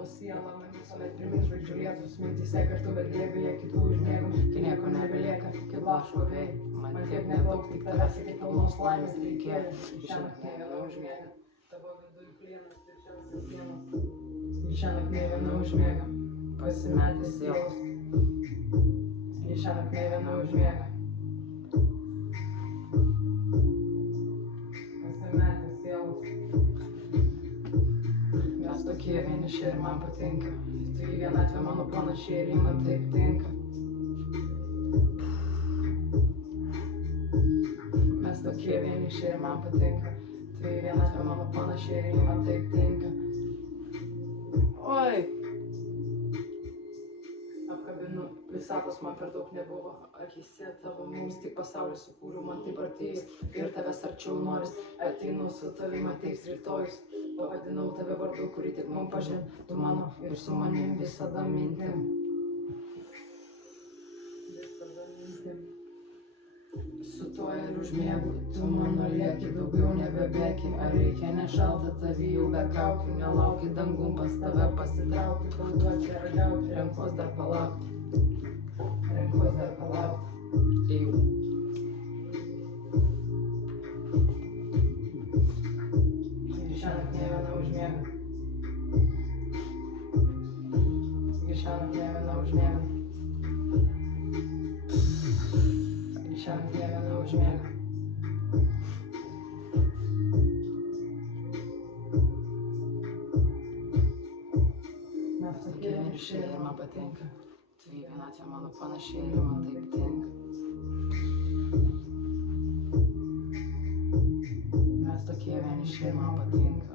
tavo sielą, man visuomet primins žvaigždžių lietus, mintyse kartu, bet glėbyje kitų užmėgam, kai nieko nebelieka, kaip lašo vėjai, man tiek nedaug, tik tavęs iki pilnos laimės reikėjo, šiąnakt ne viena užmiega, tavo viduj plienas, tvirčiausia siena, šiąnakt ne viena užmiega, pasimetė sielos, šiąnakt ne viena užmiega, pasimetė sielos. Mes tokie vieniši ir man patinka, tu į vienatvę mano panašiai ir man taip tinka. Mes tokie vieniši ir man patinka, tu į vienatvę mano panašiai ir man taip tinka. Oi! Apkabinu, visatos man per daug nebuvo, akise tavo mums tik pasaulį sukūriau, man taip artėjus ir tavęs arčiau noris, ateinu su tavim ateis rytojus. Pavadinau tave vardu, kurį tik man pažin, tu mano ir su manim visada mintim. Visada mintim. Su tuo ir užmiegu, tu mano lieki, daugiau nebebėki, ar reikia nešalta tavi jau be kaukių, nelauki dangum pas tave pasitraukti, kalduoti ar gauti, renkuos dar palaukti, renkuos dar palaukti. Ėjau. Šiąnakt ne viena užmiega. Šiąnakt ne viena užmiega. Šiąnakt ne viena užmiega. Mes tokie vieniši ir man patinka. Tu į vienatvę mano panašiai ir man taip tinka. Mes tokie vieniši ir man patinka.